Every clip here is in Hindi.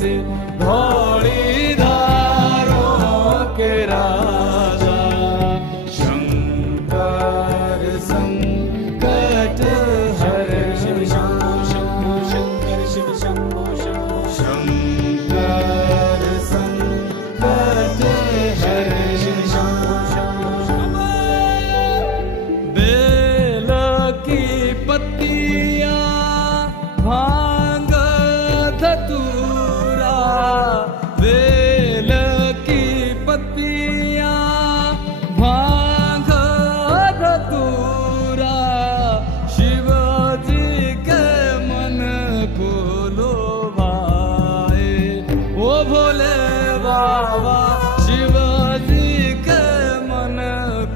वासी धौली धारों के राजा शंकर संकट हरे शिव शंभो शंभो शंकर शिव शंभो शंभो शंकर संकट हरे शिव शंभो शंभो शंभो बेल की पत्तियां भांग धतूरा बेल की पत्तियां भांग धतूरा शिवजी के मन को लोभाए ओ भोले बाबा शिवजी के मन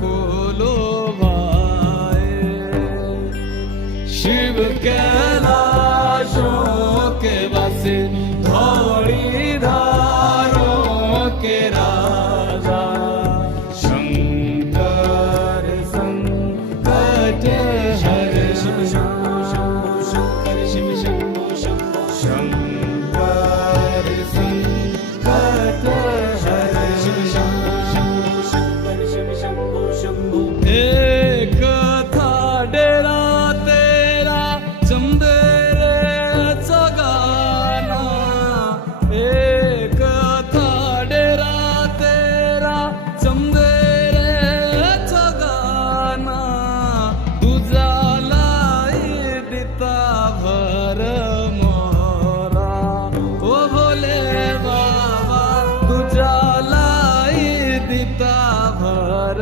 को लोभाए शिव कैलाशों के वासी धौली धारों के राजा शंकर संकट हरे शिव शंभो शंभो शंकर शिव शंभो शंभो शंकर संकट हरे शिव शंभो शंभो शंकर शिव शंभो शंभो एक था डेरा तेरा चंदेरेचा गाना एक था डेरा तेरा चंदेरेचा गाना तुझा लाईता भर मोरा ओ भोले बाबा तुझा लाईता भर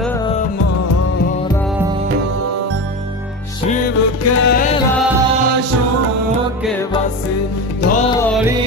मोरा शिव कैलाशों के वासी धौली